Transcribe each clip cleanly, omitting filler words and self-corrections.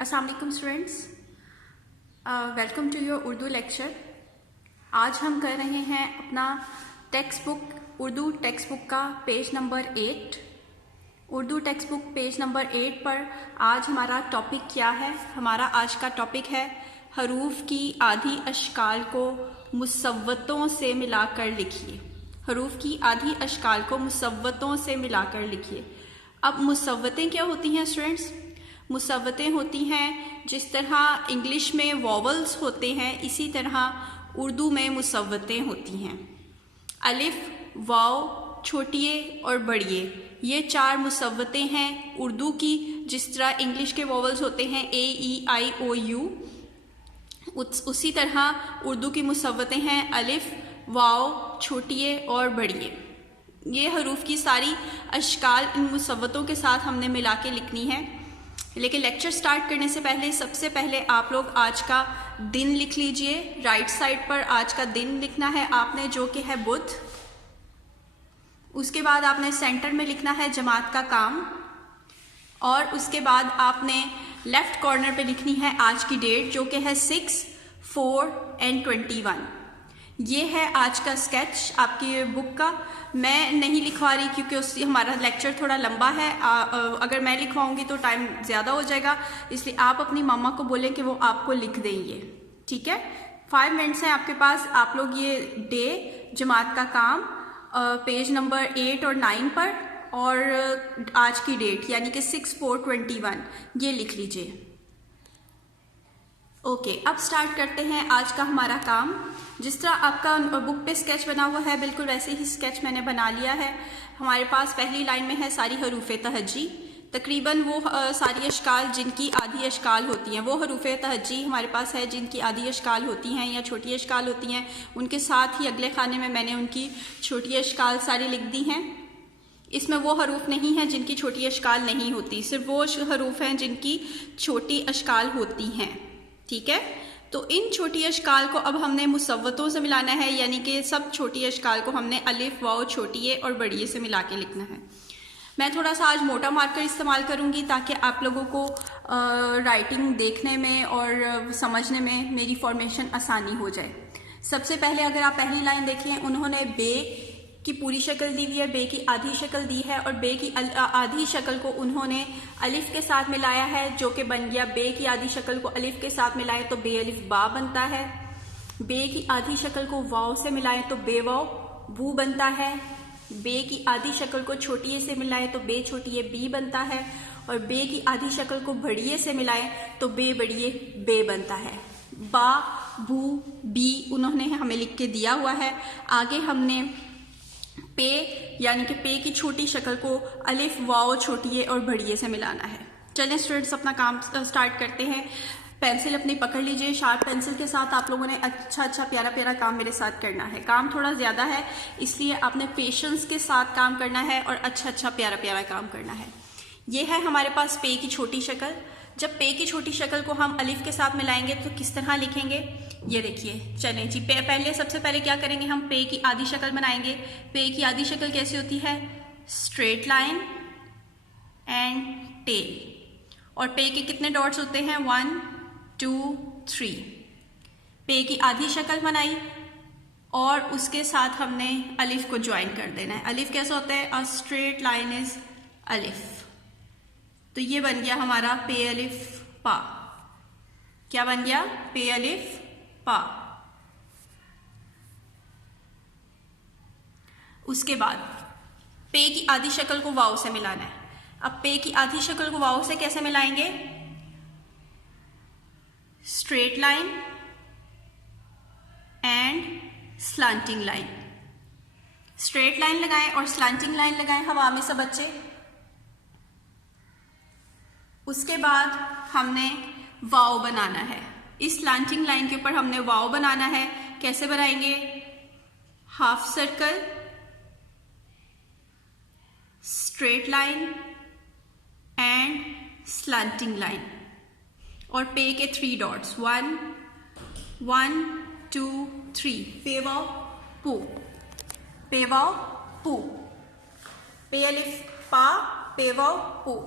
अस्सलाम वालेकुम students, welcome to your Urdu lecture. आज हम कर रहे हैं अपना text book Urdu text book का page number 8। Urdu text book page number 8 पर आज हमारा टॉपिक क्या है? हमारा आज का टॉपिक है हरूफ की आधी अशकाल को मुसव्वतों से मिलाकर लिखिए। हरूफ की आधी अशकाल को मुसव्वतों से मिलाकर लिखिए। अब मुसव्वतें क्या होती हैं स्टूडेंट्स? मुसव्वतें होती हैं जिस तरह इंग्लिश में वॉवल्स होते हैं, इसी तरह उर्दू में मुसव्वतें होती हैं। अलिफ, वाव, छोटिए और बड़िए, ये 4 मुसव्वतें हैं उर्दू की। जिस तरह इंग्लिश के वॉवल्स होते हैं ए, ई, आई, ओ, यू, उसी तरह उर्दू की मुसव्वतें हैं अलिफ, वाव, छोटिए और बड़िए। ये हरूफ की सारी अशकाल इन मुसव्वतों के साथ हमने मिला के लिखनी है। लेकिन लेक्चर स्टार्ट करने से पहले सबसे पहले आप लोग आज का दिन लिख लीजिए। राइट साइड पर आज का दिन लिखना है आपने, जो कि है बुध। उसके बाद आपने सेंटर में लिखना है जमात का काम, और उसके बाद आपने लेफ्ट कॉर्नर पे लिखनी है आज की डेट, जो कि है 6, 4 and 21। ये है आज का स्केच आपकी बुक का। मैं नहीं लिखवा रही क्योंकि उससे हमारा लेक्चर थोड़ा लंबा है। अगर मैं लिखवाऊंगी तो टाइम ज़्यादा हो जाएगा, इसलिए आप अपनी मम्मा को बोलें कि वो आपको लिख देंगे, ठीक है? 5 मिनट्स हैं आपके पास। आप लोग ये डे, जमात का काम, पेज नंबर 8 और 9 पर, और आज की डेट यानी कि 6, 4, 21 ये लिख लीजिए। ओके, अब स्टार्ट करते हैं आज का हमारा काम। जिस तरह आपका बुक पे स्केच बना हुआ है, बिल्कुल वैसे ही स्केच मैंने बना लिया है। हमारे पास पहली लाइन में है सारी हरूफ तहज्जी, तकरीबन वो सारी अशकाल जिनकी आधी अशकाल होती हैं, वो हरूफ तहज्जी हमारे पास है जिनकी आधी अशकाल होती हैं या छोटी अशकाल होती हैं। उनके साथ ही अगले खाने में मैंने उनकी छोटी अशकाल सारी लिख दी हैं। इसमें वो हरूफ नहीं है जिनकी छोटी अशकाल नहीं होती, सिर्फ वो हरूफ हैं जिनकी छोटी अशकाल होती हैं, ठीक है? तो इन छोटी अशकाल को अब हमने मुसव्वतों से मिलाना है, यानी कि सब छोटी अशकाल को हमने अलिफ, वाव, छोटिए और बड़िए से मिला के लिखना है। मैं थोड़ा सा आज मोटा मार्कर इस्तेमाल करूंगी ताकि आप लोगों को राइटिंग देखने में और समझने में मेरी फॉर्मेशन आसानी हो जाए। सबसे पहले अगर आप पहली लाइन देखें, उन्होंने बे की पूरी शक्ल दी हुई है, बे की आधी शक्ल दी है, और बे की आधी शक्ल को उन्होंने अलिफ के साथ मिलाया है, जो कि बन गया बे की आधी शक्ल को अलिफ के साथ मिलाए तो बे अलिफ बा बनता है। बे की आधी शक्ल को वाव से मिलाए तो बे वाव बू बनता है। बे की आधी शक्ल को छोटिए से मिलाए तो बे छोटिए बी बनता है, और बे की आधी शक्ल को बड़िए से मिलाए तो बे बड़िए बे बनता है। बा, बू, बी उन्होंने हमें लिख के दिया हुआ है। आगे हमने पे यानी कि पे की छोटी शक्ल को अलिफ, वाव, छोटिए और बड़िए से मिलाना है। चलिए स्टूडेंट्स अपना काम स्टार्ट करते हैं। पेंसिल अपनी पकड़ लीजिए। शार्प पेंसिल के साथ आप लोगों ने अच्छा प्यारा प्यारा काम मेरे साथ करना है। काम थोड़ा ज़्यादा है, इसलिए आपने पेशेंस के साथ काम करना है और अच्छा प्यारा प्यारा काम करना है। ये है हमारे पास पे की छोटी शक्ल। जब पे की छोटी शक्ल को हम अलिफ के साथ मिलाएंगे तो किस तरह लिखेंगे, ये देखिए। चलें जी, सबसे पहले क्या करेंगे, हम पे की आधी शक्ल बनाएंगे। पे की आधी शक्ल कैसे होती है? Straight line and tail. और पे के कितने डॉट्स होते हैं? 1, 2, 3। पे की आधी शक्ल बनाई और उसके साथ हमने अलिफ को ज्वाइन कर देना है। अलिफ कैसा होता है? अ स्ट्रेट लाइन इज अलिफ। तो ये बन गया हमारा पे अलिफ पा। क्या बन गया? पे अलिफ पा। उसके बाद पे की आधी शक्ल को वाव से मिलाना है। अब पे की आधी शक्ल को वाव से कैसे मिलाएंगे? Straight line and slanting line. Straight line लगाएं और स्लांटिंग लाइन लगाएं हवा में सब बच्चे। उसके बाद हमने वाव बनाना है। इस स्लांटिंग लाइन के ऊपर हमने वाव बनाना है। कैसे बनाएंगे? Half circle, straight line and slanting line, और पे के 3 डॉट्स 1, 2, 3। पे वाव पू, पे वाव पू, पे अलिफ पा, पे वाव पू।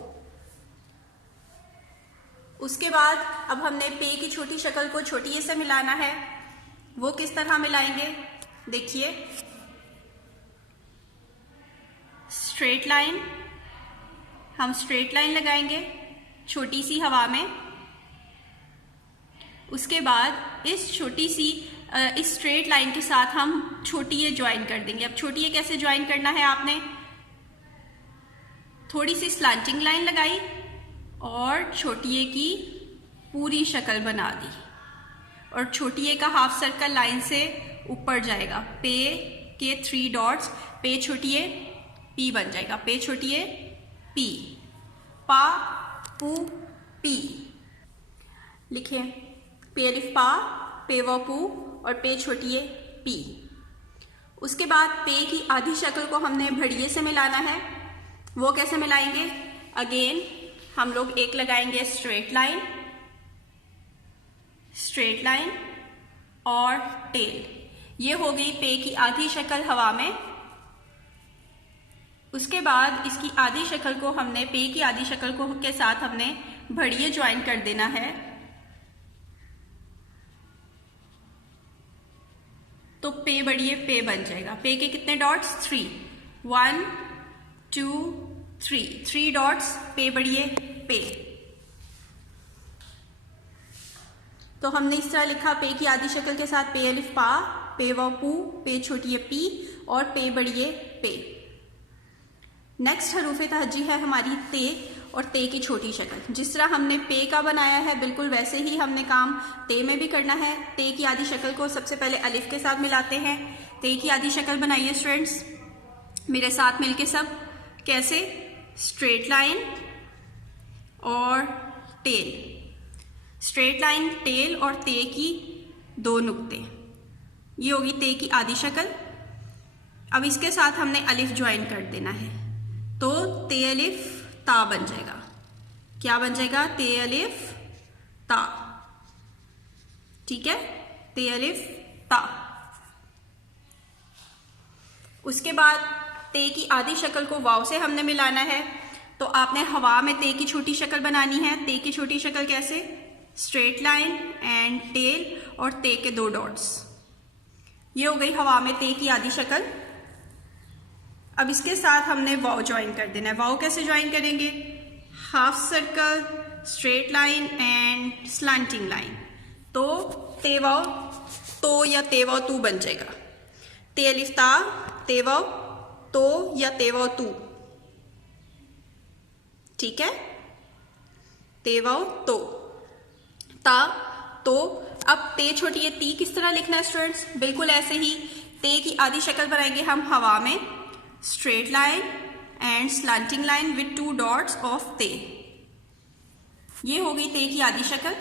उसके बाद अब हमने पे की छोटी शक्ल को छोटी ए से मिलाना है। वो किस तरह मिलाएंगे देखिए, स्ट्रेट लाइन, हम स्ट्रेट लाइन लगाएंगे छोटी सी हवा में। उसके बाद इस छोटी सी इस स्ट्रेट लाइन के साथ हम छोटी ए ज्वाइन कर देंगे। अब छोटी ए कैसे ज्वाइन करना है, आपने थोड़ी सी स्लांटिंग लाइन लगाई और छोटी ए की पूरी शक्ल बना दी और छोटी ए का हाफ सर्कल लाइन से ऊपर जाएगा। पे के 3 डॉट्स, पे छोटी ए पी बन जाएगा। पे छोटी ए पी, पा पू पी। लिखिए पे अलिफ पा, पे व पू और पे छोटी ए पी। उसके बाद पे की आधी शक्ल को हमने भड़िए से मिलाना है। वो कैसे मिलाएंगे, अगेन हम लोग एक लगाएंगे स्ट्रेट लाइन, स्ट्रेट लाइन और टेल। ये हो गई पे की आधी शक्ल हवा में। उसके बाद इसकी आधी शक्ल को हमने पे की आधी शक्ल को के साथ हमने भड़िए ज्वाइन कर देना है। तो पे बढ़िए पे बन जाएगा। पे के कितने डॉट्स, 3, 1 2 3, 3 डॉट्स, पे बढ़िए पे। तो हमने इस तरह लिखा, पे की आधी शक्ल के साथ पे अलिफ पा, पे व पू, पे छोटी पी और पे बढ़िए पे। नेक्स्ट हरूफ तहज्जी है हमारी ते और ते की छोटी शक्ल। जिस तरह हमने पे का बनाया है बिल्कुल वैसे ही हमने काम ते में भी करना है। ते की आधी शक्ल को सबसे पहले अलिफ के साथ मिलाते हैं। ते की आधी शक्ल बनाइए स्टूडेंट्स मेरे साथ मिलके सब। कैसे, स्ट्रेट लाइन और टेल, स्ट्रेट लाइन, टेल और ते की 2 नुक्ते, ये होगी ते की आधी शक्ल। अब इसके साथ हमने अलिफ ज्वाइन कर देना है, तो ते अलिफ ता बन जाएगा। क्या बन जाएगा, ते अलिफ ता। ठीक है, ते अलिफ ता। उसके बाद ते की आधी शक्ल को वाव से हमने मिलाना है। तो आपने हवा में ते की छोटी शक्ल बनानी है। ते की छोटी शक्ल कैसे, स्ट्रेट लाइन एंड टेल और ते के 2 डॉट्स। ये हो गई हवा में ते की आधी शक्ल। अब इसके साथ हमने वाव ज्वाइन कर देना है। वाव कैसे ज्वाइन करेंगे, half circle, straight line and slanting line. तो ते वाव तो या ते वाव तू बन जाएगा। ते अलिफ ता, ते वाव तो या ते वाव तू। ठीक है, ते वाव तो, ता तो। अब ते छोटी है ती किस तरह लिखना है स्टूडेंट्स, बिल्कुल ऐसे ही। ते की आधी शक्ल बनाएंगे हम हवा में, straight line and slanting line with 2 dots of ते। ये हो गई ते की आधी शक्ल।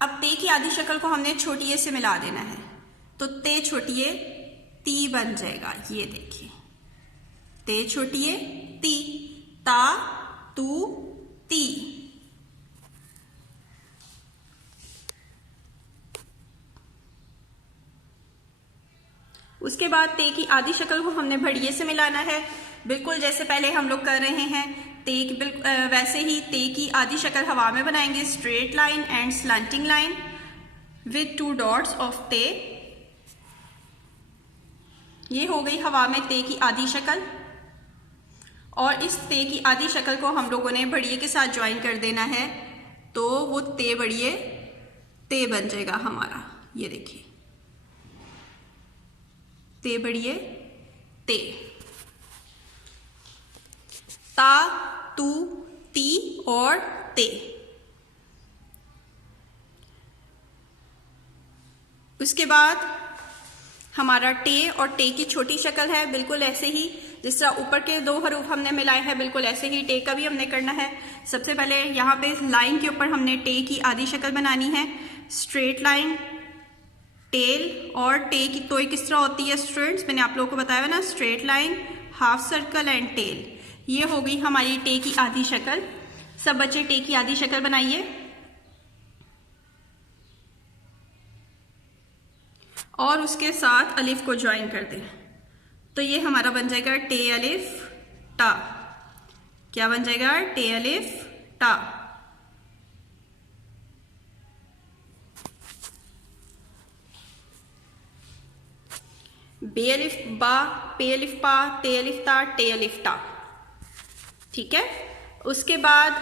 अब ते की आधी शक्ल को हमने छोटी ए से मिला देना है, तो ते छोटी ए ती बन जाएगा। ये देखिए, ते छोटी ए ती, ता तू ती। उसके बाद ते की आधी शक्ल को हमने भड़िए से मिलाना है, बिल्कुल जैसे पहले हम लोग कर रहे हैं। ते वैसे ही ते की आधी शक्ल हवा में बनाएंगे, straight line and slanting line with 2 dots of ते। ये हो गई हवा में ते की आधी शक्ल। और इस ते की आधी शक्ल को हम लोगों ने बढ़िए के साथ ज्वाइन कर देना है, तो वो ते बढ़िए ते बन जाएगा हमारा। ये देखिए, ते बढ़िए ते, ता तू ती और ते। उसके बाद हमारा टे और टे की छोटी शक्ल है, बिल्कुल ऐसे ही जिस तरह ऊपर के 2 हरूफ हमने मिलाए हैं, बिल्कुल ऐसे ही टे का भी हमने करना है। सबसे पहले यहाँ पे लाइन के ऊपर हमने टे की आधी शक्ल बनानी है, स्ट्रेट लाइन, टेल और टे की तो किस तरह होती है स्टूडेंट्स, मैंने आप लोगों को बताया ना, straight line, half circle and tail. ये हो गई हमारी टे की आधी शक्ल। सब बच्चे टे की आधी शक्ल बनाइए और उसके साथ अलिफ को ज्वाइन कर दें, तो ये हमारा बन जाएगा टे अलिफ टा। क्या बन जाएगा, टे अलिफ टा, बे अलिफ बा, पे अलिफ पा, ते अलिफ ता, टे अलिफ टा। ठीक है, उसके बाद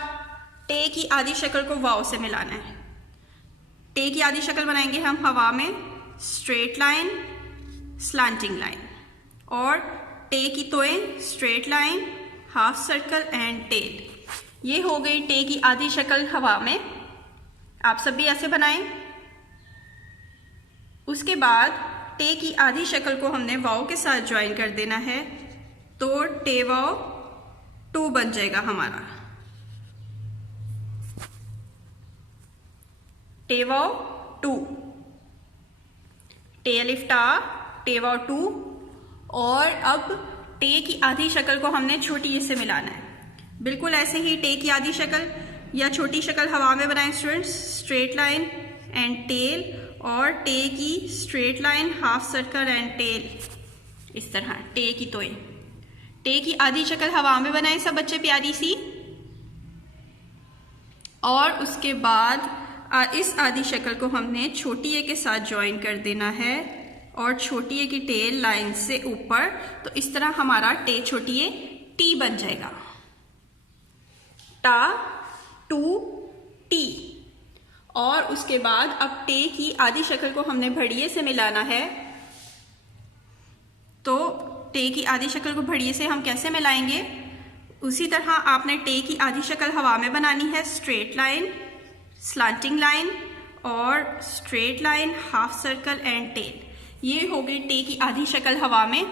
टे की आधी शक्ल को वाव से मिलाना है। टे की आधी शक्ल बनाएंगे हम हवा में, स्ट्रेट लाइन, स्लांटिंग लाइन, और टे की तोएं, straight line, half circle and tail. ये हो गई टे की आधी शक्ल हवा में। आप सब भी ऐसे बनाएं। उसके बाद टे की आधी शक्ल को हमने वाव के साथ ज्वाइन कर देना है, तो टे वाव टू बन जाएगा हमारा। टे वाव टू, टे अलिफ टा, टे वाव टू। और अब टे की आधी शक्ल को हमने छोटी ए से मिलाना है। बिल्कुल ऐसे ही टे की आधी शक्ल या छोटी शक्ल हवा में बनाएं students, straight line and tail, और टे की straight line, half circle and tail. इस तरह टे की तोएं, टे की आधी शक्ल हवा में बनाएं सब बच्चे प्यारी सी। और उसके बाद इस आधी शक्ल को हमने छोटी ए के साथ ज्वाइन कर देना है, और छोटी ए की टेल लाइन से ऊपर। तो इस तरह हमारा टे छोटी ए टी बन जाएगा, टा टू टी। और उसके बाद अब टे की आधी शक्ल को हमने भड़िए से मिलाना है। तो टे की आधी शक्ल को भड़िए से हम कैसे मिलाएंगे? उसी तरह आपने टे की आधी शक्ल हवा में बनानी है, स्ट्रेट लाइन, स्लांटिंग लाइन, और straight line, half circle and tail. ये हो गई टे की आधी शक्ल हवा में।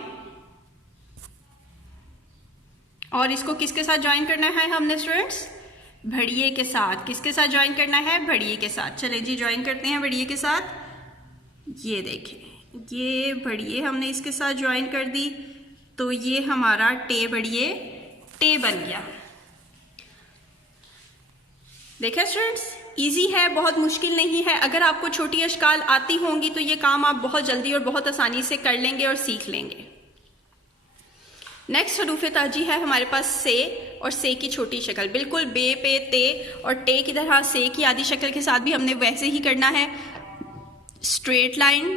और इसको किसके साथ ज्वाइन करना है हमने स्टूडेंट्स? भड़िए के साथ। किसके साथ ज्वाइन करना है? भड़िए के साथ। चले जी ज्वाइन करते हैं भड़िए के साथ। ये देखें, ये भड़िए हमने इसके साथ ज्वाइन कर दी, तो ये हमारा टे भड़िए टे बन गया। देखा स्टूडेंट्स, इजी है, बहुत मुश्किल नहीं है। अगर आपको छोटी अशकाल आती होंगी तो ये काम आप बहुत जल्दी और बहुत आसानी से कर लेंगे और सीख लेंगे। नेक्स्ट हरूफ ताजी है हमारे पास से, और से की छोटी शक्ल। बिल्कुल बे पे ते और टे की तरह से की आधी शक्ल के साथ भी हमने वैसे ही करना है। स्ट्रेट लाइन,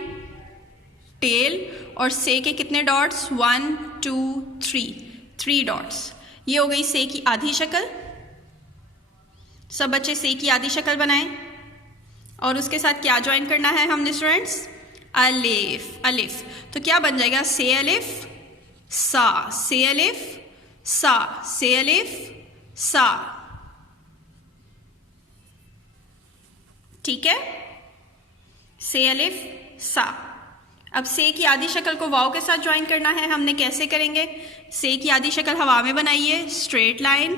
टेल, और से के कितने डॉट्स? 1 2 3 डॉट्स। ये हो गई से की आधी शक्ल। सब बच्चे से की आधी शक्ल बनाएं। और उसके साथ क्या ज्वाइन करना है हमने स्टूडेंट्स? अलिफ। अलिफ तो क्या बन जाएगा? से अलिफ सा, से अलिफ सा, से अलिफ सा। ठीक है, से अलिफ सा। अब से की आधी शक्ल को वाव के साथ ज्वाइन करना है। हमने कैसे करेंगे? से की आधी शक्ल हवा में बनाइए, स्ट्रेट लाइन,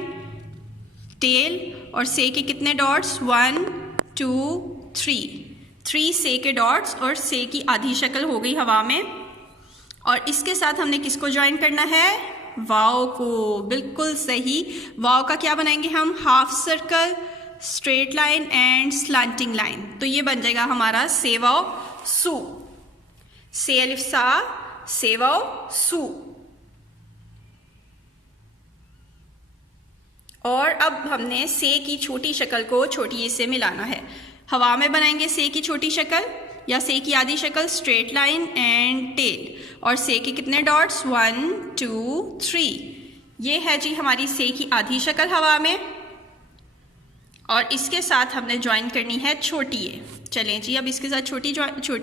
टेल, और से के कितने डॉट्स? 1 2 3 से के डॉट्स, और से की आधी शक्ल हो गई हवा में। और इसके साथ हमने किसको ज्वाइन करना है? वाव को। बिल्कुल सही। वाव का क्या बनाएंगे हम? Half circle, straight line and slanting line. तो ये बन जाएगा हमारा से वाव सू। से अलिफ सा, से वाव सू। और अब हमने से की छोटी शक्ल को छोटी ए से मिलाना है। हवा में बनाएंगे से की छोटी शक्ल या से की आधी शक्ल, स्ट्रेट लाइन एंड टेल, और से के कितने डॉट्स? 1 2 3। ये है जी हमारी से की आधी शक्ल हवा में। और इसके साथ हमने ज्वाइन करनी है छोटी ए। चलें जी, अब इसके साथ छोटी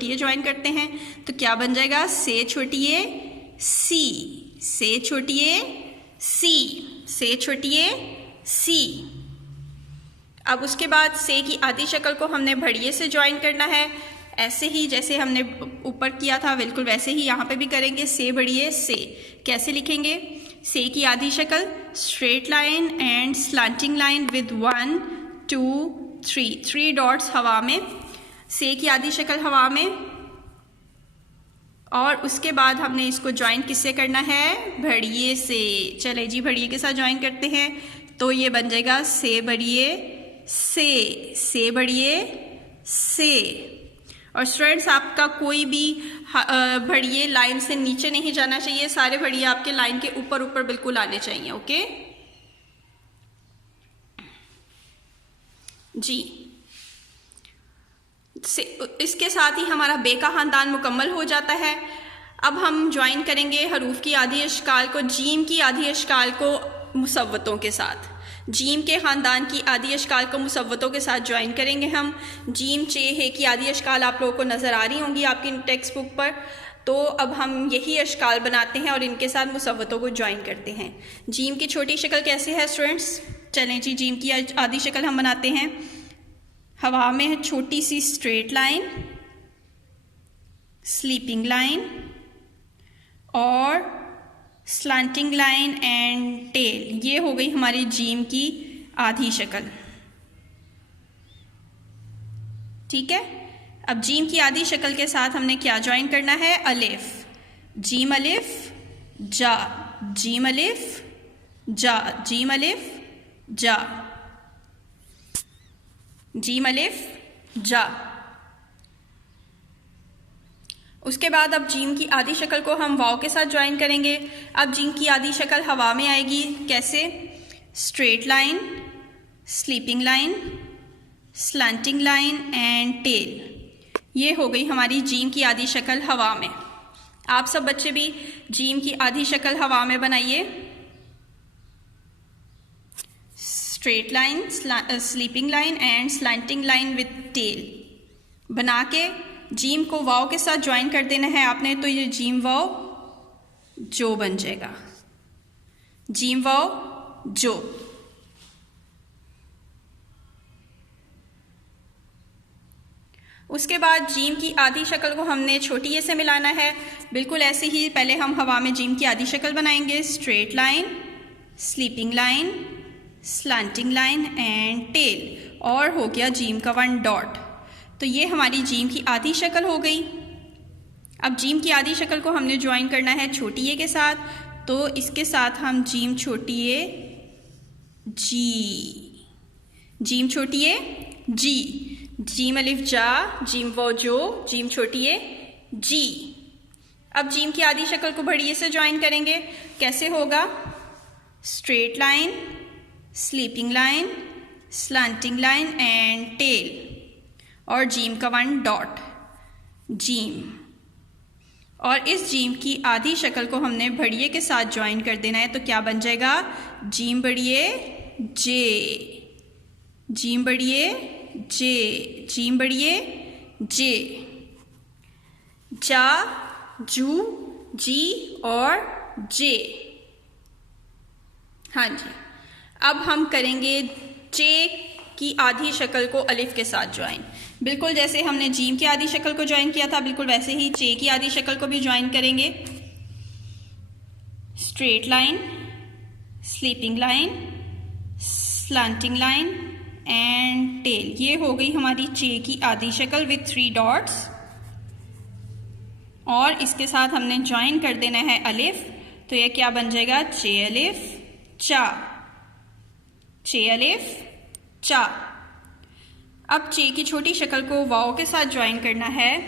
ए ज्वाइन करते हैं। तो क्या बन जाएगा? से छोटी ए सी, से छोटी ए सी, से छोटी ए सी। अब उसके बाद से की आधी शक्ल को हमने भड़िए से ज्वाइन करना है। ऐसे ही जैसे हमने ऊपर किया था बिल्कुल वैसे ही यहाँ पे भी करेंगे। से भड़िए से। कैसे लिखेंगे? से की आधी शक्ल, straight line and slanting line with 1 2 3 dots हवा में। से की आधी शक्ल हवा में। और उसके बाद हमने इसको ज्वाइन किससे करना है? भड़िए से। चले जी भड़िए के साथ ज्वाइन करते हैं। तो ये बन जाएगा से भड़िए से भड़िए से। और स्टूडेंट्स, आपका कोई भी भड़िए लाइन से नीचे नहीं जाना चाहिए। सारे भड़िए आपके लाइन के ऊपर ऊपर बिल्कुल आने चाहिए। ओके, जी। इसके साथ ही हमारा बे का खानदान मुकम्मल हो जाता है। अब हम ज्वाइन करेंगे हरूफ की आधी अशकाल को जीम की आधी अशकाल को मुसव्वतों के साथ। जीम के ख़ानदान की आधी अशकाल को मुसव्वतों के साथ ज्वाइन करेंगे हम। जीम चे हे की आधी अशकाल आप लोगों को नज़र आ रही होंगी आपकी टेक्स्ट बुक पर। तो अब हम यही अशकाल बनाते हैं और इनके साथ मुसव्वतों को ज्वाइन करते हैं। जीम की छोटी शक्ल कैसे है स्टूडेंट्स? चलें जी, जीम की आधी शक्ल हम बनाते हैं। हवा में है छोटी सी स्ट्रेट लाइन, स्लीपिंग लाइन और स्लैंटिंग लाइन एंड टेल। ये हो गई हमारी जीम की आधी शक्ल। ठीक है, अब जीम की आधी शक्ल के साथ हमने क्या ज्वाइन करना है? अलिफ। जीम अलिफ जा, जीम अलिफ जा, जीम अलिफ जा, जीम अलिफ जा। उसके बाद अब जीम की आधी शक्ल को हम वाव के साथ ज्वाइन करेंगे। अब जीम की आधी शक्ल हवा में आएगी कैसे? Straight line, sleeping line, slanting line and tail. ये हो गई हमारी जीम की आधी शक्ल हवा में। आप सब बच्चे भी जीम की आधी शक्ल हवा में बनाइए। Straight line, sleeping line and slanting line with tail बना के जीम को वाव के साथ ज्वाइन कर देना है आपने। तो ये जीम वाव जो बन जाएगा, जीम वाव जो। उसके बाद जीम की आधी शक्ल को हमने छोटी ए से मिलाना है। बिल्कुल ऐसे ही पहले हम हवा में जीम की आधी शक्ल बनाएंगे। Straight line, sleeping line, slanting line and tail और हो गया जीम का 1 डॉट। तो ये हमारी जीम की आधी शक्ल हो गई। अब जीम की आधी शक्ल को हमने ज्वाइन करना है छोटी ए के साथ। तो इसके साथ हम जीम छोटी ए जी, जीम छोटी ए जी, जीम अलिफ जा, जीम वो जो, जीम छोटी ए जी। अब जीम की आधी शक्ल को बड़ी ए से ज्वाइन करेंगे। कैसे होगा? Straight line, sleeping line, slanting line and tail और जीम का 1 डॉट, जीम। और इस जीम की आधी शक्ल को हमने बढ़िए के साथ ज्वाइन कर देना है। तो क्या बन जाएगा? जीम बढ़िए जे, जीम बढ़िए जे, जीम बढ़िए जे, जा, जू, जी और जे। हाँ जी, अब हम करेंगे चे की आधी शक्ल को अलिफ के साथ ज्वाइन। बिल्कुल जैसे हमने जीम की आधी शक्ल को ज्वाइन किया था, बिल्कुल वैसे ही चे की आधी शक्ल को भी ज्वाइन करेंगे। Straight line, sleeping line, slanting line and tail. ये हो गई हमारी चे की आधी शक्ल विथ 3 डॉट्स। और इसके साथ हमने ज्वाइन कर देना है अलिफ। तो ये क्या बन जाएगा? चे अलिफ चा, चे अलिफ चा। अब चे की छोटी शक्ल को वाव के साथ ज्वाइन करना है।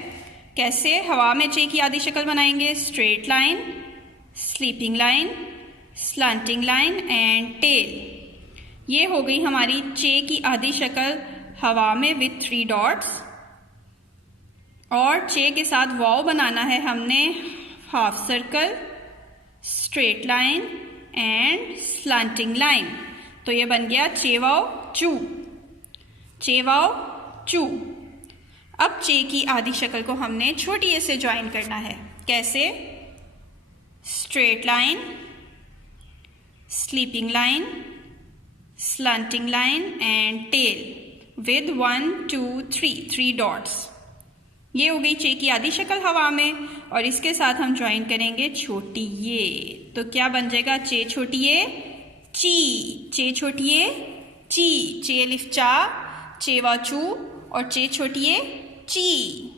कैसे? हवा में चे की आधी शक्ल बनाएंगे। Straight line, sleeping line, slanting line and tail. ये हो गई हमारी चे की आधी शक्ल हवा में विथ 3 डॉट्स। और चे के साथ वाव बनाना है हमने half circle, straight line and slanting line. तो ये बन गया चे वाव चू, चे वाव चू। अब चे की आधी शक्ल को हमने छोटी ए से ज्वाइन करना है। कैसे? Straight line, sleeping line, slanting line and tail with 1 2 3 dots. ये हो गई चे की आधी शक्ल हवा में। और इसके साथ हम ज्वाइन करेंगे छोटी ए। तो क्या बन जाएगा? चे छोटी ए ची, चे छोटी ए ची, चे अलिफ चा, चे वाचू और चे छोटी ए ची।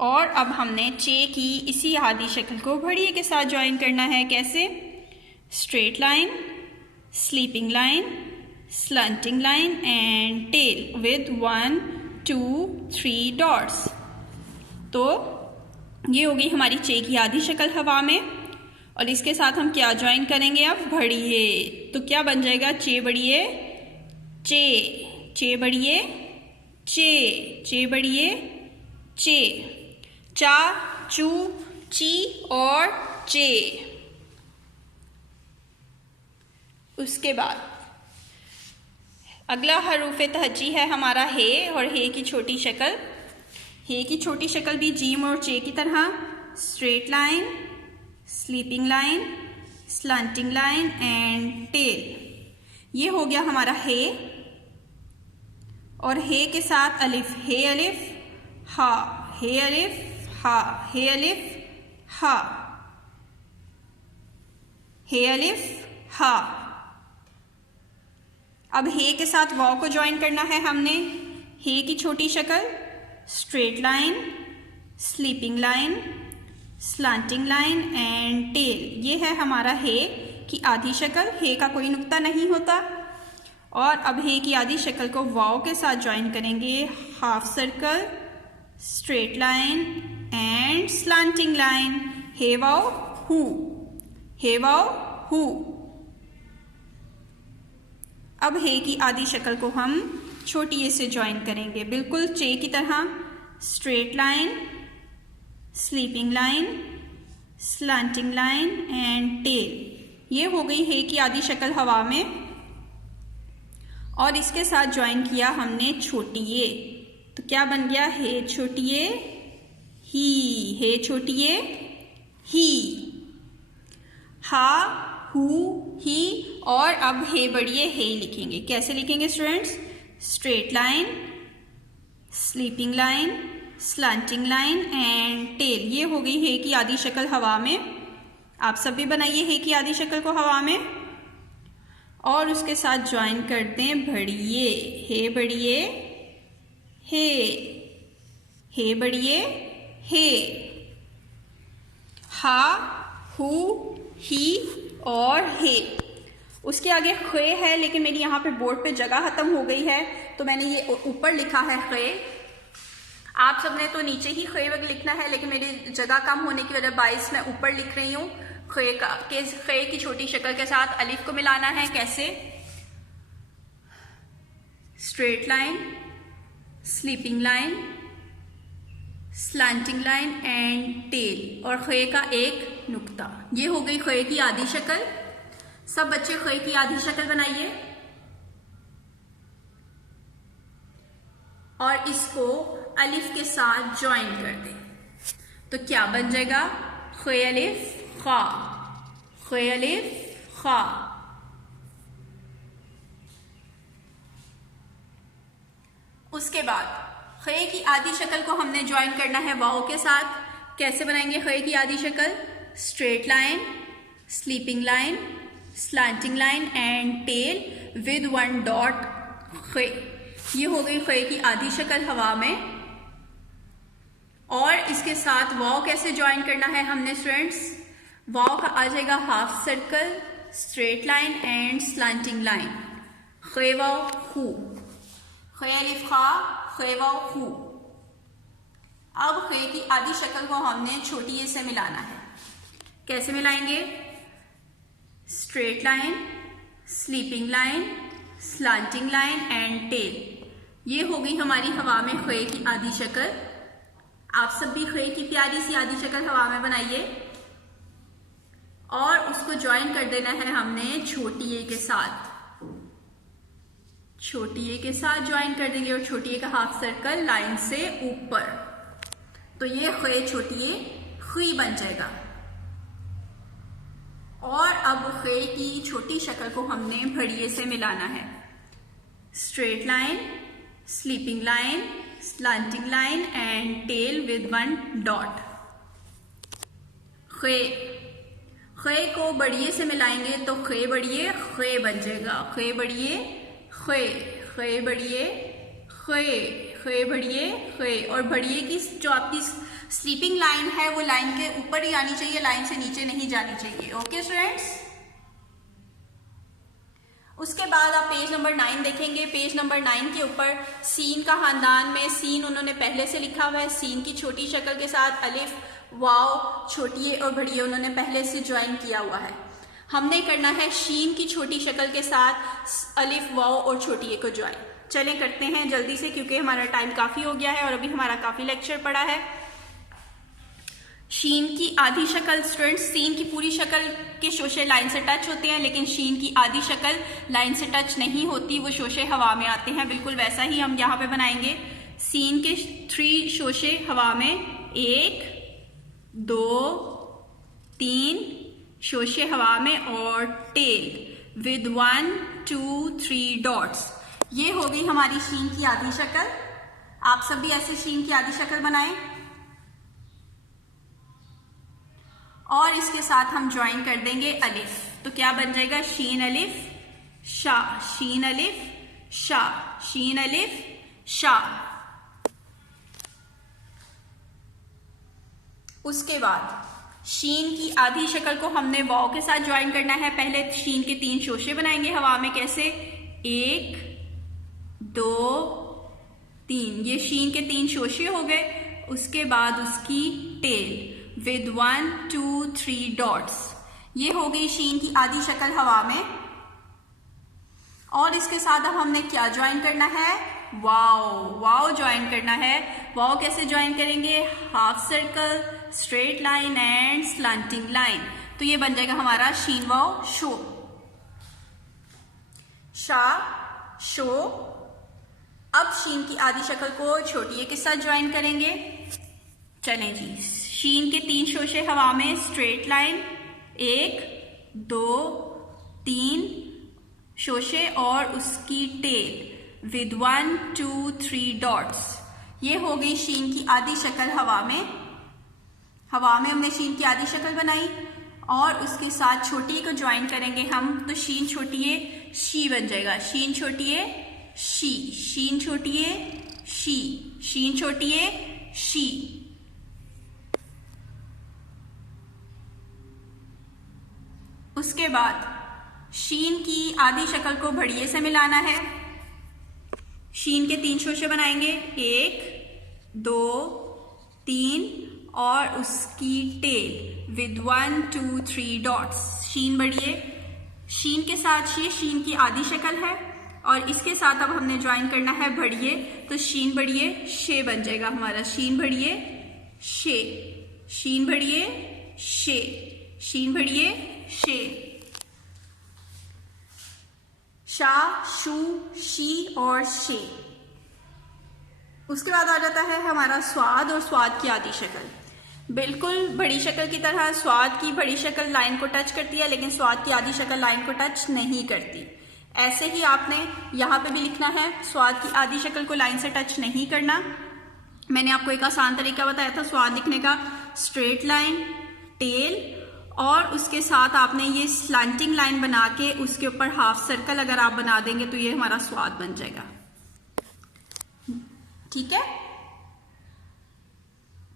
और अब हमने चे की इसी आधी शक्ल को बढ़िए के साथ ज्वाइन करना है। कैसे? Straight line, sleeping line, slanting line and tail with 1 2 3 dots. तो ये हो गई हमारी चे की आधी शक्ल हवा में। और इसके साथ हम क्या ज्वाइन करेंगे? अब बढ़िए। तो क्या बन जाएगा? चे बढ़िए चे बढ़िए चे बढ़िए चे, चा, चू, ची और चे। उसके बाद अगला हरूफ तहज्जी है हमारा हे, और हे की छोटी शक्ल, हे की छोटी शक्ल भी जीम और चे की तरह, straight line, sleeping line, slanting line and tail. ये हो गया हमारा हे। और हे के साथ अलिफ, हे अलिफ हा, हे अलिफ हा, हे अलिफ हा, हे अलिफ हा। अब हे के साथ वाव को ज्वाइन करना है हमने। हे की छोटी शक्ल, straight line, sleeping line, slanting line and tail. ये है हमारा हे की आधी शक्ल। हे का कोई नुक्ता नहीं होता। और अब हे की आधी शक्ल को वाव के साथ ज्वाइन करेंगे, half circle, straight line and slanting line. हे वाव हु, हे वाव हु। अब हे की आधी शक्ल को हम छोटी ए से ज्वाइन करेंगे, बिल्कुल चे की तरह, straight line, sleeping line, slanting line and tail. ये हो गई हे की आधी शक्ल हवा में। और इसके साथ ज्वाइन किया हमने छोटी ए, तो क्या बन गया, हे छोटी ए ही, हे छोटी ए ही, हा, हु, ही। और अब हे बढ़िए हे लिखेंगे। कैसे लिखेंगे students? Straight line, sleeping line, slanting line and tail. ये हो गई हे की आधी शक्ल हवा में। आप सब भी बनाइए हे की आधी शक्ल को हवा में। और उसके साथ ज्वाइन करते हैं बढ़िए, हे बढ़िए हे, हे बढ़िए हे, हा, हु, ही और हे। उसके आगे खे है, लेकिन मेरी यहाँ पे बोर्ड पे जगह खत्म हो गई है, तो मैंने ये ऊपर लिखा है खे। आप सबने तो नीचे ही खे वगैरह लिखना है, लेकिन मेरी जगह कम होने की वजह बाइस मैं ऊपर लिख रही हूँ। खे की छोटी शक्ल के साथ अलिफ को मिलाना है। कैसे? Straight line, sleeping line, slanting line and tail और खे का एक नुक्ता। ये हो गई खे की आधी शक्ल। सब बच्चे खे की आधी शक्ल बनाइए और इसको अलिफ के साथ ज्वाइन कर दें, तो क्या बन जाएगा? खे अलिफ खा, खे अलिफ खा। उसके बाद खे की आधी शक्ल को हमने ज्वाइन करना है वाव के साथ। कैसे बनाएंगे खे की आधी शक्ल? Straight line, sleeping line, slanting line and tail with one dot खे। ये हो गई खे की आधी शक्ल हवा में। और इसके साथ वाव कैसे ज्वाइन करना है हमने स्टूडेंट्स? वाव का आ जाएगा half circle, straight line and slanting line. खे वाव हु, खे अलिफ खा, खे वाव हु। अब खे की आधी शक्ल को हमने छोटी ए से मिलाना है। कैसे मिलाएंगे? Straight line, sleeping line, slanting line and tail. ये हो गई हमारी हवा में खे की आधी शक्ल। आप सब भी खे की प्यारी सी आधी शक्ल हवा में बनाइए और उसको ज्वाइन कर देना है हमने छोटी ए के साथ। छोटी ए के साथ ज्वाइन कर देंगे और छोटी ए का हाफ सर्कल लाइन से ऊपर, तो ये खे छोटी ए खी बन जाएगा। और अब खे की छोटी शक्ल को हमने बढ़िए से मिलाना है। Straight line, sleeping line, slanting line and tail with one dot. खे, खे को बढ़िए से मिलाएंगे तो खे बढ़िए खे बन जाएगा। खे बढ़िए खे, खे बढ़िए खे, खे बढ़िए खे। और बढ़िए की जो आपकी स्लीपिंग लाइन है वो लाइन के ऊपर ही आनी चाहिए, लाइन से नीचे नहीं जानी चाहिए। Okay students? उसके बाद आप पेज नंबर 9 देखेंगे। पेज नंबर 9 के ऊपर सीन का खानदान में सीन उन्होंने पहले से लिखा हुआ है। सीन की छोटी शक्ल के साथ अलिफ, वाव, छोटी ए और बड़ी ए उन्होंने पहले से ज्वाइन किया हुआ है। हमने करना है शीन की छोटी शक्ल के साथ अलिफ, वाव और छोटी ए को ज्वाइन। चलें करते हैं जल्दी से, क्योंकि हमारा टाइम काफ़ी हो गया है और अभी हमारा काफ़ी लेक्चर पड़ा है। शीन की आधी शक्ल स्टूडेंट्स, सीन की पूरी शक्ल के शोशे लाइन से टच होते हैं, लेकिन शीन की आधी शक्ल लाइन से टच नहीं होती, वो शोशे हवा में आते हैं। बिल्कुल वैसा ही हम यहाँ पे बनाएंगे। सीन के 3 शोशे हवा में, 1 2 3 शोशे हवा में और टेल विद 1 2 3 डॉट्स। ये हो गई हमारी शीन की आधी शक्ल। आप सब भी ऐसे शीन की आधी शक्ल बनाएं और इसके साथ हम ज्वाइन कर देंगे अलिफ। तो क्या बन जाएगा? शीन अलिफ शा, शीन अलिफ शा, शीन अलिफ शा। उसके बाद शीन की आधी शक्ल को हमने वाव के साथ ज्वाइन करना है। पहले शीन के 3 शोशे बनाएंगे हवा में। कैसे? 1 2 3, ये शीन के 3 शोशे हो गए। उसके बाद उसकी टेल विद 1 2 3 डॉट्स। ये हो गई शीन की आधी शक्ल हवा में। और इसके साथ अब हमने क्या ज्वाइन करना है? वाव, वाव ज्वाइन करना है। वाव कैसे ज्वाइन करेंगे? Half circle, straight line and slanting line. तो ये बन जाएगा हमारा शीन वाव शो, शा शो। अब शीन की आधी शक्ल को छोटी ए के साथ ज्वाइन करेंगे। चलें जी, शीन के 3 शोशे हवा में, स्ट्रेट लाइन 1 2 3 शोशे और उसकी टेल विद 1 2 3 डॉट्स। ये हो गई शीन की आधी शक्ल हवा में। हवा में हमने शीन की आधी शक्ल बनाई और उसके साथ छोटी ए को ज्वाइन करेंगे हम। तो शीन छोटी ए शी बन जाएगा। शीन छोटी ए शी, शीन छोटी ए शी, शीन छोटी ए शी। उसके बाद शीन की आधी शक्ल को बढ़िए से मिलाना है। शीन के 3 शोशे बनाएंगे, 1 2 3 और उसकी टेल विद 1 2 3 डॉट्स। शीन बढ़िए, शीन के साथ ये शीन की आधी शक्ल है और इसके साथ अब हमने ज्वाइन करना है बढ़िए। तो शीन बढ़िए शे बन जाएगा हमारा। शीन बढ़िए शे, शीन बढ़िए शे, शीन बढ़िए शे। शा शू शी और शे। उसके बाद आ जाता है हमारा स्वाद और स्वाद की आधी शक्ल। बिल्कुल बड़ी शक्ल की तरह स्वाद की बड़ी शक्ल लाइन को टच करती है, लेकिन स्वाद की आधी शक्ल लाइन को टच नहीं करती। ऐसे ही आपने यहाँ पे भी लिखना है, स्वाद की आधी शक्ल को लाइन से टच नहीं करना। मैंने आपको एक आसान तरीका बताया था स्वाद लिखने का, स्ट्रेट लाइन, टेल और उसके साथ आपने ये स्लैंटिंग लाइन बना के उसके ऊपर हाफ सर्कल अगर आप बना देंगे तो ये हमारा स्वाद बन जाएगा। ठीक है,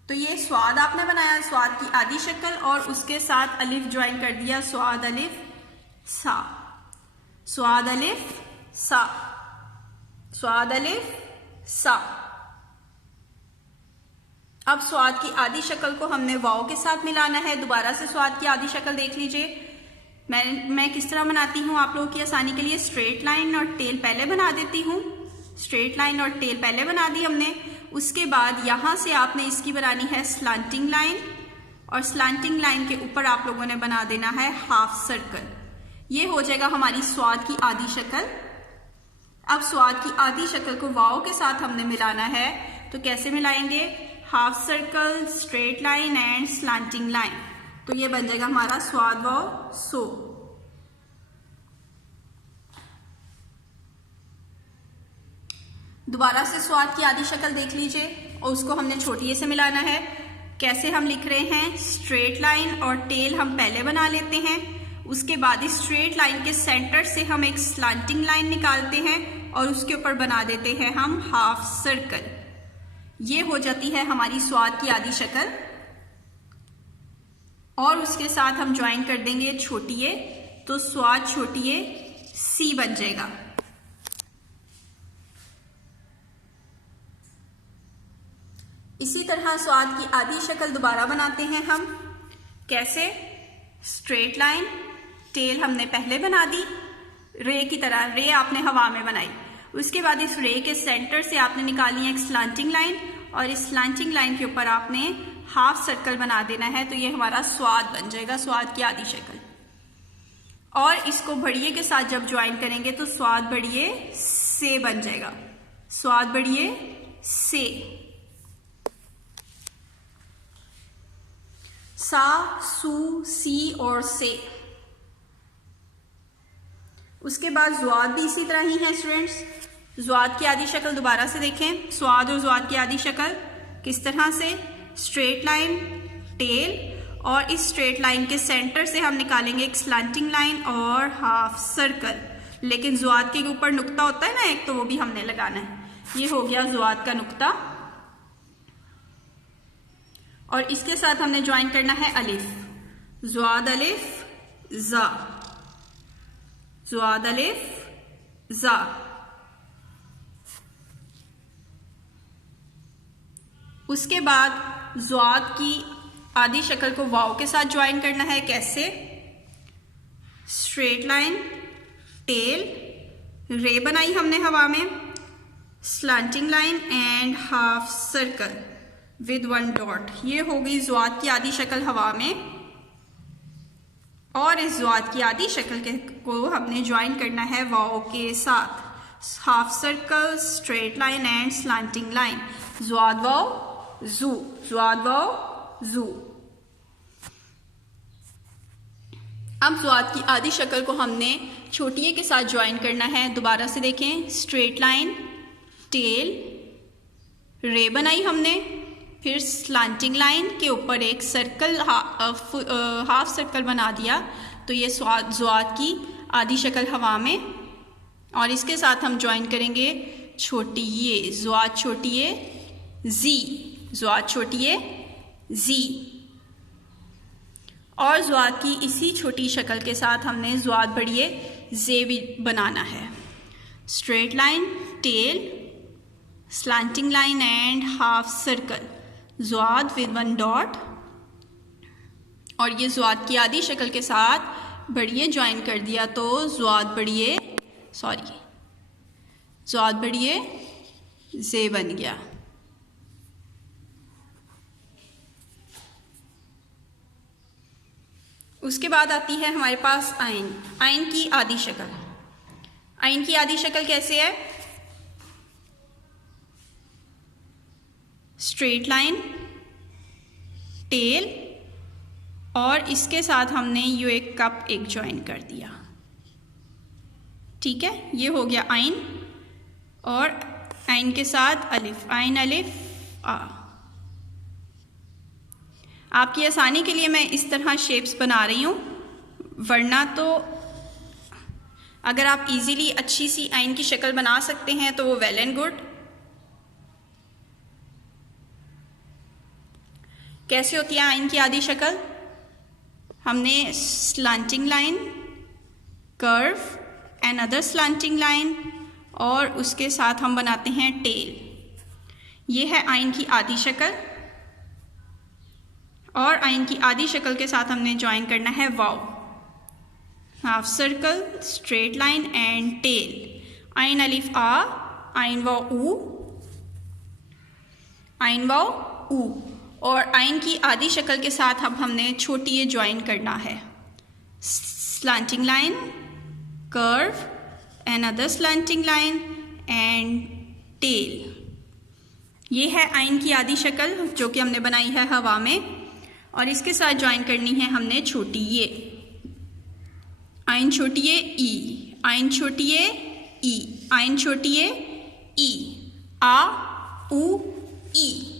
तो ये स्वाद आपने बनाया, स्वाद की आधी शक्ल और उसके साथ अलिफ ज्वाइन कर दिया। स्वाद अलिफ सा, स्वाद अलिफ सा, स्वाद अलिफ सा। अब स्वाद की आधी शक्ल को हमने वाव के साथ मिलाना है। दोबारा से स्वाद की आधी शक्ल देख लीजिए। मैं किस तरह बनाती हूँ आप लोगों की आसानी के लिए। स्ट्रेट लाइन और टेल पहले बना देती हूँ। स्ट्रेट लाइन और टेल पहले बना दी हमने। उसके बाद यहाँ से आपने इसकी बनानी है स्लैंटिंग लाइन और स्लैंटिंग लाइन के ऊपर आप लोगों ने बना देना है हाफ सर्कल। ये हो जाएगा हमारी स्वाद की आधी शक्ल। अब स्वाद की आधी शक्ल को वाव के साथ हमने मिलाना है। तो कैसे मिलाएंगे? Half circle, straight line and slanting line. तो ये बन जाएगा हमारा स्वाद वाव सो। दोबारा से स्वाद की आधी शक्ल देख लीजिए और उसको हमने छोटी ए से मिलाना है। कैसे हम लिख रहे हैं? स्ट्रेट लाइन और टेल हम पहले बना लेते हैं। उसके बाद इस स्ट्रेट लाइन के सेंटर से हम एक स्लैंटिंग लाइन निकालते हैं और उसके ऊपर बना देते हैं हम हाफ सर्कल। ये हो जाती है हमारी स्वाद की आधी शक्ल और उसके साथ हम ज्वाइन कर देंगे छोटी ए। तो स्वाद छोटी ए सी बन जाएगा। इसी तरह स्वाद की आधी शक्ल दोबारा बनाते हैं हम। कैसे? स्ट्रेट लाइन, टेल हमने पहले बना दी, रे की तरह रे आपने हवा में बनाई। उसके बाद इस रे के सेंटर से आपने निकाली है एक स्लांटिंग लाइन, और इस स्लांटिंग लाइन के ऊपर आपने हाफ सर्कल बना देना है। तो ये हमारा स्वाद बन जाएगा, स्वाद की आधी शक्ल। और इसको बढ़िए के साथ जब ज्वाइन करेंगे तो स्वाद बढ़िए से बन जाएगा, स्वाद बढ़िए से। सा, सू, सी और से। उसके बाद ज्वाद भी इसी तरह ही है स्टूडेंट्स। ज्वाद की आधी शक्ल दोबारा से देखें। स्वाद और ज्वाद की आधी शक्ल किस तरह से, स्ट्रेट लाइन, टेल, और इस स्ट्रेट लाइन के सेंटर से हम निकालेंगे एक स्लांटिंग लाइन और हाफ सर्कल। लेकिन ज्वाद के ऊपर नुक्ता होता है ना एक, तो वो भी हमने लगाना है। ये हो गया ज्वाद का नुक्ता। और इसके साथ हमने ज्वाइन करना है अलिफ, ज्वाद अलिफ जा, ज्वाद अलिफ जा। उसके बाद ज्वाद की आधी शक्ल को वाव के साथ ज्वाइन करना है। कैसे, स्ट्रेट लाइन, टेल, रे बनाई हमने हवा में, slanting line and half circle with one dot. ये हो गई ज्वाद की आधी शक्ल हवा में। और इस ज्वाद की आधी शक्ल को हमने ज्वाइन करना है वाव के साथ, half circle, straight line and slanting line. ज्वाद वाव जू, ज्वाद वाव जू। अब ज्वाद की आधी शक्ल को हमने छोटी ए के साथ ज्वाइन करना है। दोबारा से देखें, स्ट्रेट लाइन, टेल, रे बनाई हमने, फिर स्लांटिंग लाइन के ऊपर एक सर्कल, हाफ सर्कल बना दिया। तो ये ज्वाद की आधी शक्ल हवा में। और इसके साथ हम ज्वाइन करेंगे छोटी ये, ज्वाद छोटी ए जी, ज्वाद छोटी ए जी। और ज्वाद की इसी छोटी शक्ल के साथ हमने ज्वाद बढ़िए जे भी बनाना है। Straight line, tail, slanting line and half circle, ज्वाद विद वन डॉट। और ये ज्वाद की आधी शक्ल के साथ बढ़िए ज्वाइन कर दिया तो ज्वाद बढ़िए जे बन गया। उसके बाद आती है हमारे पास आइन, आइन की आधी शक्ल। आइन की आधी शक्ल कैसे है, स्ट्रेट लाइन, टेल, और इसके साथ हमने यू एक कप एक ज्वाइन कर दिया। ठीक है, ये हो गया आइन। और आइन के साथ अलिफ, आइन अलिफ आ। आपकी आसानी के लिए मैं इस तरह शेप्स बना रही हूँ, वरना तो अगर आप इजीली अच्छी सी आइन की शक्ल बना सकते हैं तो वो वेल एंड गुड। कैसे होती है आइन की आधी शक्ल, हमने slanting line, curve and other slanting line, और उसके साथ हम बनाते हैं टेल। ये है आइन की आधी शक्ल। और आइन की आधी शक्ल के साथ हमने ज्वाइन करना है वाव, half circle, straight line and tail. आइन अलिफ आ, आइन वाव ऊ, आइन वाव ऊ। और आइन की आधी शक्ल के साथ अब हमने छोटी ये ज्वाइन करना है, slanting line, curve and other slanting line and tail. ये है आइन की आधी शक्ल जो कि हमने बनाई है हवा में। और इसके साथ ज्वाइन करनी है हमने छोटी ये, आइन छोटी ये ई, आइन छोटी ये ई, आइन छोटी ये ई, आ ऊ ई।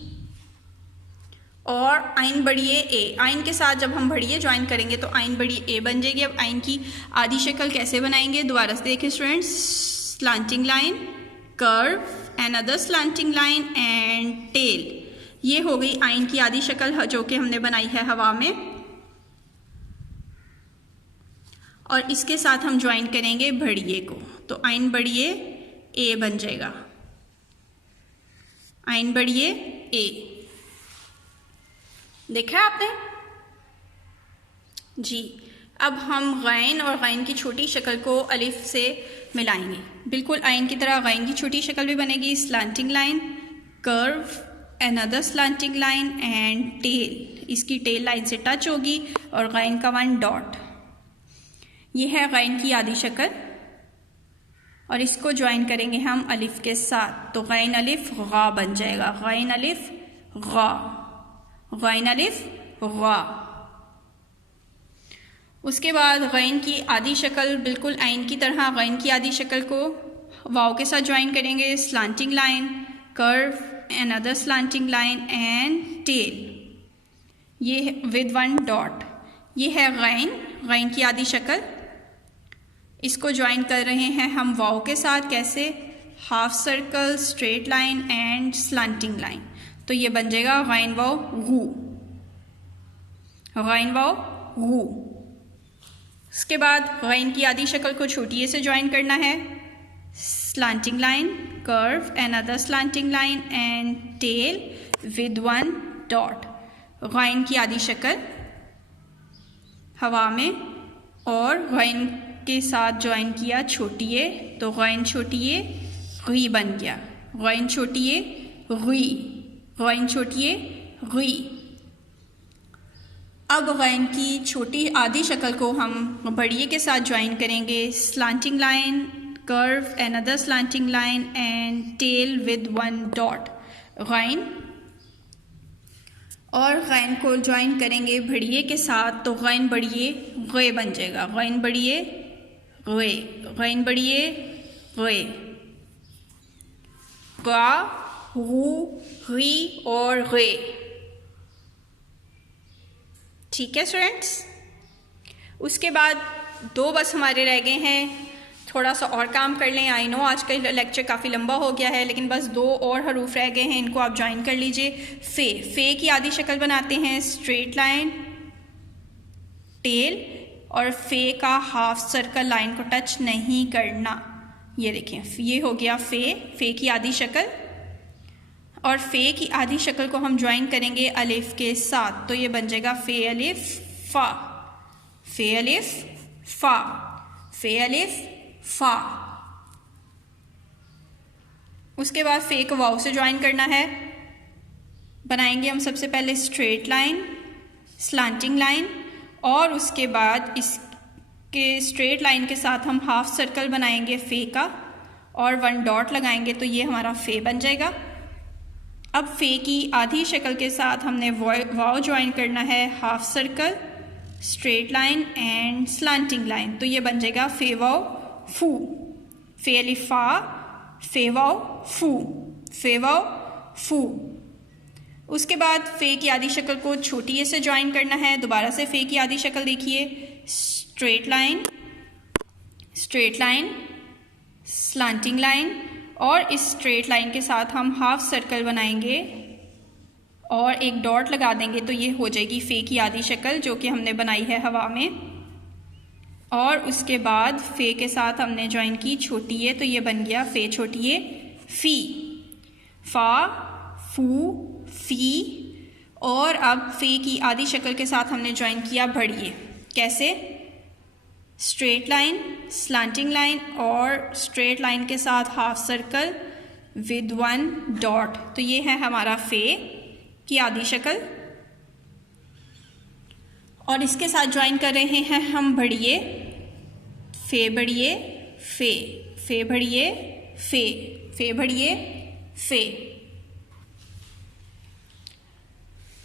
और आइन बढ़िए ए, आइन के साथ जब हम बढ़िए ज्वाइन करेंगे तो आइन बढ़िए ए बन जाएगी। अब आइन की आधी शक्ल कैसे बनाएंगे, दोबारा से देखिए students, slanting line, curve and other slanting line and tail. ये हो गई आइन की आधी शक्ल जो कि हमने बनाई है हवा में। और इसके साथ हम ज्वाइन करेंगे बढ़िए को, तो आइन बढ़िए ए बन जाएगा, आइन बढ़िए ए। देखा है आपने जी। अब हम गैन और गैन की छोटी शक्ल को अलिफ से मिलाएंगे। बिल्कुल आइन की तरह गैन की छोटी शक्ल भी बनेगी। Slanting line, curve, another slanting line and tail. इसकी टेल लाइन से टच होगी और गैन का 1 डॉट। ये है गैन की आधी शक्ल और इसको ज्वाइन करेंगे हम अलिफ के साथ, तो गैन अलिफ गा बन जाएगा। गैन अलिफ गा, गैन अलिफ गा। उसके बाद गैन की आधी शक्ल बिल्कुल आइन की तरह गैन की आधी शक्ल को वाव के साथ ज्वाइन करेंगे। Slanting line, curve, another slanting line and tail, ये विद 1 डॉट। ये है गैन की आधी शक्ल। इसको ज्वाइन कर रहे हैं हम वाव के साथ। कैसे? Half circle, straight line and slanting line. तो ये बन जाएगा गैन वाव गू, गैन वाव गू। उसके बाद गैन की आधी शक्ल को छोटी ए से ज्वाइन करना है। Slanting line, curve, another slanting line and tail with 1 dot. गैन की आधी शक्ल हवा में और गैन के साथ ज्वाइन किया छोटी ए, तो गैन छोटी ए गी बन गया। गैन छोटी ए गी, गैन छोटी ए गी। अब गैन की छोटी आधी शक्ल को हम बड़ी ए के साथ ज्वाइन करेंगे। Slanting line, curve, another slanting line and tail with 1 dot. गैन और गैन को ज्वाइन करेंगे बड़िए के साथ, तो गैन बड़िए गे बन जाएगा। गैन बड़िए गे, गैन बड़िए गे। गा, गू, गी और गे। ठीक है स्टूडेंट्स। उसके बाद 2 बस हमारे रह गए हैं। थोड़ा सा और काम कर लें। आई नो आज का लेक्चर काफ़ी लंबा हो गया है, लेकिन बस 2 और हरूफ रह गए हैं, इनको आप ज्वाइन कर लीजिए। फे की आधी शक्ल बनाते हैं। स्ट्रेट लाइन, टेल और फे का हाफ सर्कल लाइन को टच नहीं करना। ये देखें, ये हो गया फे की आधी शक्ल। और फे की आधी शक्ल को हम ज्वाइन करेंगे अलिफ के साथ, तो ये बन जाएगा फे अलिफ फा, फे अलिफ फा, फे अलिफ फा। उसके बाद फे को वाव से ज्वाइन करना है। बनाएंगे हम सबसे पहले स्ट्रेट लाइन, स्लांटिंग लाइन और उसके बाद इसके स्ट्रेट लाइन के साथ हम हाफ सर्कल बनाएंगे फे का और 1 डॉट लगाएंगे, तो ये हमारा फे बन जाएगा। अब फे की आधी शक्ल के साथ हमने वाव ज्वाइन करना है। Half circle, straight line and slanting line, तो ये बन जाएगा फे वाव फू, फे अलिफ फा, फे वाव फू, फे वाव फू। उसके बाद फे की आधी शक्ल को छोटी ए से ज्वाइन करना है। दोबारा से फे की आधी शक्ल देखिए। Straight line, straight line, slanting line और इस स्ट्रेट लाइन के साथ हम हाफ सर्कल बनाएंगे और 1 डॉट लगा देंगे, तो ये हो जाएगी फे की आधी शक्ल जो कि हमने बनाई है हवा में। और उसके बाद फे के साथ हमने ज्वाइन की छोटी ए, तो ये बन गया फे छोटी ए फी, फा, फू, फी। और अब फे की आधी शक्ल के साथ हमने ज्वाइन किया बड़ी ए। कैसे? स्ट्रेट लाइन, स्लांटिंग लाइन और स्ट्रेट लाइन के साथ हाफ सर्कल विद 1 डॉट, तो ये है हमारा फे की आधी शक्ल। और इसके साथ ज्वाइन कर रहे हैं हम बड़िए, फे बड़िए फे, फे बड़िए फे, फे बड़िए फे।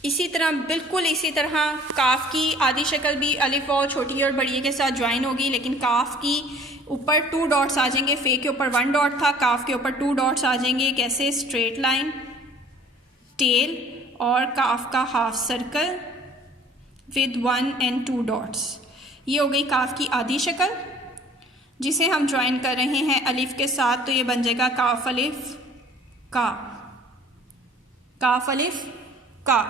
इसी तरह बिल्कुल इसी तरह काफ की आधी शक्ल भी अलिफ वाव छोटी और बड़िए के साथ ज्वाइन होगी, लेकिन काफ की ऊपर 2 डॉट्स आ जाएंगे। फे के ऊपर 1 डॉट था, काफ के ऊपर 2 डॉट्स आ जाएंगे। कैसे? स्ट्रेट लाइन, टेल और काफ का half circle with 1 and 2 dots. ये हो गई काफ की आधी शक्ल जिसे हम ज्वाइन कर रहे हैं अलिफ के साथ, तो ये बन जाएगा काफ अलिफ का, काफ अलिफ का।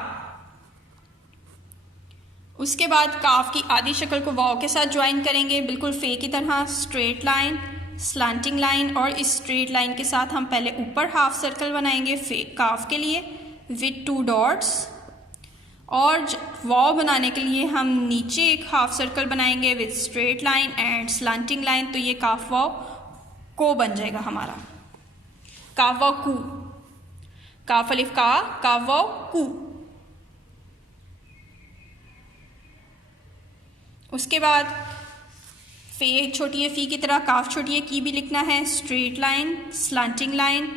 उसके बाद काफ की आधी शक्ल को वाव के साथ ज्वाइन करेंगे बिल्कुल फे की तरह। स्ट्रेट लाइन, स्लांटिंग लाइन और इस स्ट्रेट लाइन के साथ हम पहले ऊपर हाफ सर्कल बनाएंगे फे काफ के लिए विद 2 डॉट्स। और वाव बनाने के लिए हम नीचे एक हाफ सर्कल बनाएंगे with straight line and slanting line, तो ये काफ वाव को बन जाएगा हमारा। काफ वाव कू, काफ अलिफ का, काफ वाव कू। उसके बाद फे छोटी है फी की तरह काफ छोटी है की भी लिखना है, स्ट्रेट लाइन, स्लांटिंग लाइन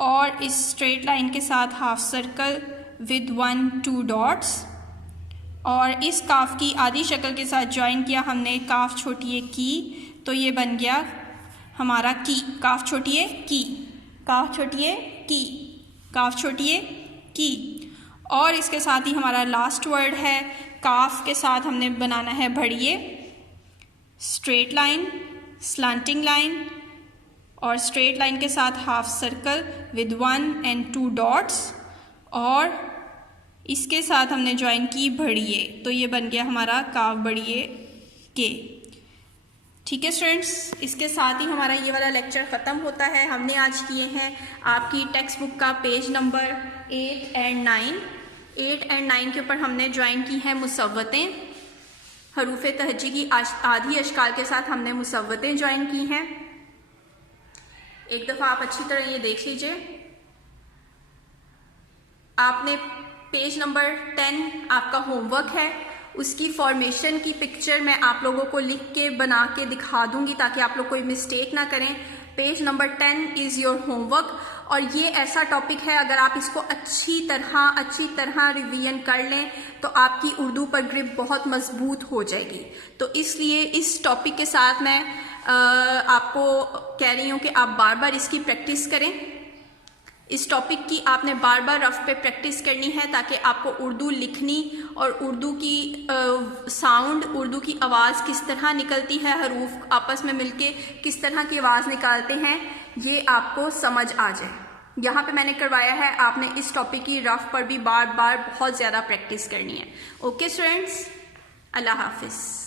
और इस स्ट्रेट लाइन के साथ हाफ सर्कल विद 1-2 डॉट्स और इस काफ की आधी शक्ल के साथ ज्वाइन किया हमने काफ छोटी है की, तो ये बन गया हमारा की। काफ छोटी है की, काफ छोटी है की, काफ छोटी है की। और इसके साथ ही हमारा लास्ट वर्ड है काफ के साथ हमने बनाना है भड़िए, स्ट्रेट लाइन, स्लांटिंग लाइन और स्ट्रेट लाइन के साथ half circle with 1 and 2 dots और इसके साथ हमने ज्वाइन की भड़िए, तो ये बन गया हमारा काफ भड़िए के। ठीक है स्टूडेंट्स, इसके साथ ही हमारा ये वाला लेक्चर ख़त्म होता है। हमने आज किए हैं आपकी टेक्स्ट बुक का पेज नंबर 8 and 9। 8 and 9 के ऊपर हमने ज्वाइन की हैं मुसव्वतें, हरूफ तहज्जी की आधी अशकाल के साथ हमने मुसव्वतें ज्वाइन की हैं। एक दफ़ा आप अच्छी तरह ये देख लीजिए। आपने पेज नंबर 10 आपका होमवर्क है, उसकी फॉर्मेशन की पिक्चर मैं आप लोगों को लिख के बना के दिखा दूंगी ताकि आप लोग कोई मिस्टेक ना करें। Page number 10 is your homework और ये ऐसा टॉपिक है अगर आप इसको अच्छी तरह रिवीजन कर लें तो आपकी उर्दू पर ग्रिप बहुत मजबूत हो जाएगी। तो इसलिए इस टॉपिक के साथ मैं आपको कह रही हूँ कि आप बार बार इसकी प्रैक्टिस करें। इस टॉपिक की आपने बार बार रफ पे प्रैक्टिस करनी है ताकि आपको उर्दू लिखनी और उर्दू की साउंड, उर्दू की आवाज़ किस तरह निकलती है, हरूफ आपस में मिलके किस तरह की आवाज़ निकालते हैं, ये आपको समझ आ जाए। यहाँ पे मैंने करवाया है, आपने इस टॉपिक की रफ पर भी बार बार बहुत ज़्यादा प्रैक्टिस करनी है। ओके स्टूडेंट्स, अल्लाह हाफिज़।